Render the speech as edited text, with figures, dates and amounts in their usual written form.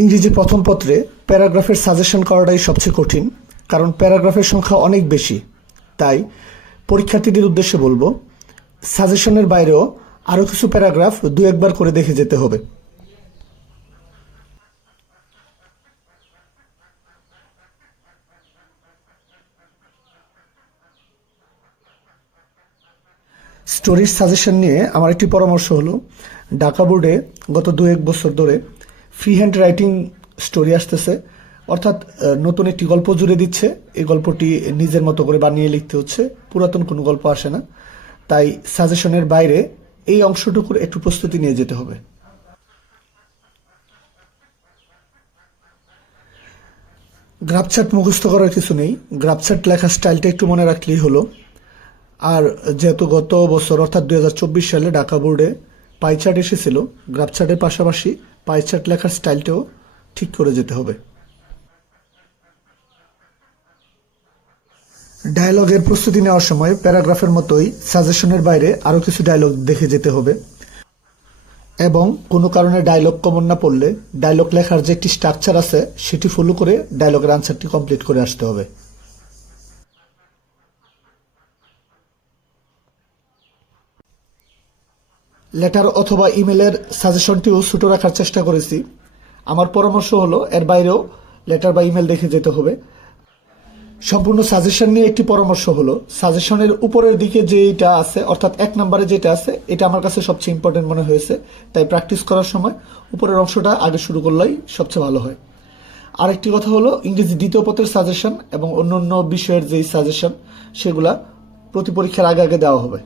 ইংরেজি প্রথম পত্রে প্যারাগ্রাফের সাজেশন করাটাই সবচেয়ে কঠিন, কারণ প্যারাগ্রাফের সংখ্যা অনেক বেশি। তাই পরীক্ষার্থীদের উদ্দেশ্যে বলবো, সাজেশনের বাইরেও আরও কিছু প্যারাগ্রাফ দু একবার করে দেখে যেতে হবে। স্টোরির সাজেশন নিয়ে আমার একটি পরামর্শ হলো, ঢাকা বোর্ডে গত 2-1 বছর ধরে ফ্রি হ্যান্ড রাইটিং স্টোরি আসতেছে, অর্থাৎ নতুন একটি গল্প জুড়ে দিচ্ছে, এই গল্পটি নিজের মতো করে বানিয়ে লিখতে হচ্ছে, পুরাতন কোনো গল্প আসে না। তাই সাজেশনের বাইরে এই অংশটুকুর একটু প্রস্তুতি নিয়ে যেতে হবে। গ্রাফচার্ট মুখস্থ করার কিছু নেই, গ্রাফচার্ট লেখার স্টাইলটা একটু মনে রাখলেই হলো। আর যেহেতু গত বছর অর্থাৎ 2024 সালে ঢাকা বোর্ডে পাইচার্ট এসেছিল, গ্রাফচার্টের পাশাপাশি পাইচার্ট লেখার স্টাইলটাও ঠিক করে যেতে হবে। ডায়লগের প্রস্তুতি নেওয়ার সময় প্যারাগ্রাফের মতোই সাজেশনের বাইরে আরও কিছু ডায়লগ দেখে যেতে হবে, এবং কোনো কারণে ডায়লগ কমন না পড়লে ডায়লগ লেখার যে একটি স্ট্রাকচার আছে সেটি ফলো করে ডায়লগের আনসারটি কমপ্লিট করে আসতে হবে। লেটার অথবা ইমেলের সাজেশনটিও ছোট রাখার চেষ্টা করেছি। আমার পরামর্শ হলো, এর বাইরেও লেটার বা ইমেল দেখে যেতে হবে। সম্পূর্ণ সাজেশন নিয়ে একটি পরামর্শ হলো, সাজেশনের উপরের দিকে যেটা আছে অর্থাৎ 1 নম্বরে যেটা আছে এটা আমার কাছে সবচেয়ে ইম্পর্টেন্ট মনে হয়েছে। তাই প্র্যাকটিস করার সময় উপরের অংশটা আগে শুরু করলেই সবচেয়ে ভালো হয়। আরেকটি কথা হলো, ইংরেজি দ্বিতীয় পত্রের সাজেশন এবং অন্য অন্য বিষয়ের যেই সাজেশন সেগুলা প্রতি পরীক্ষার আগে আগে দেওয়া হবে।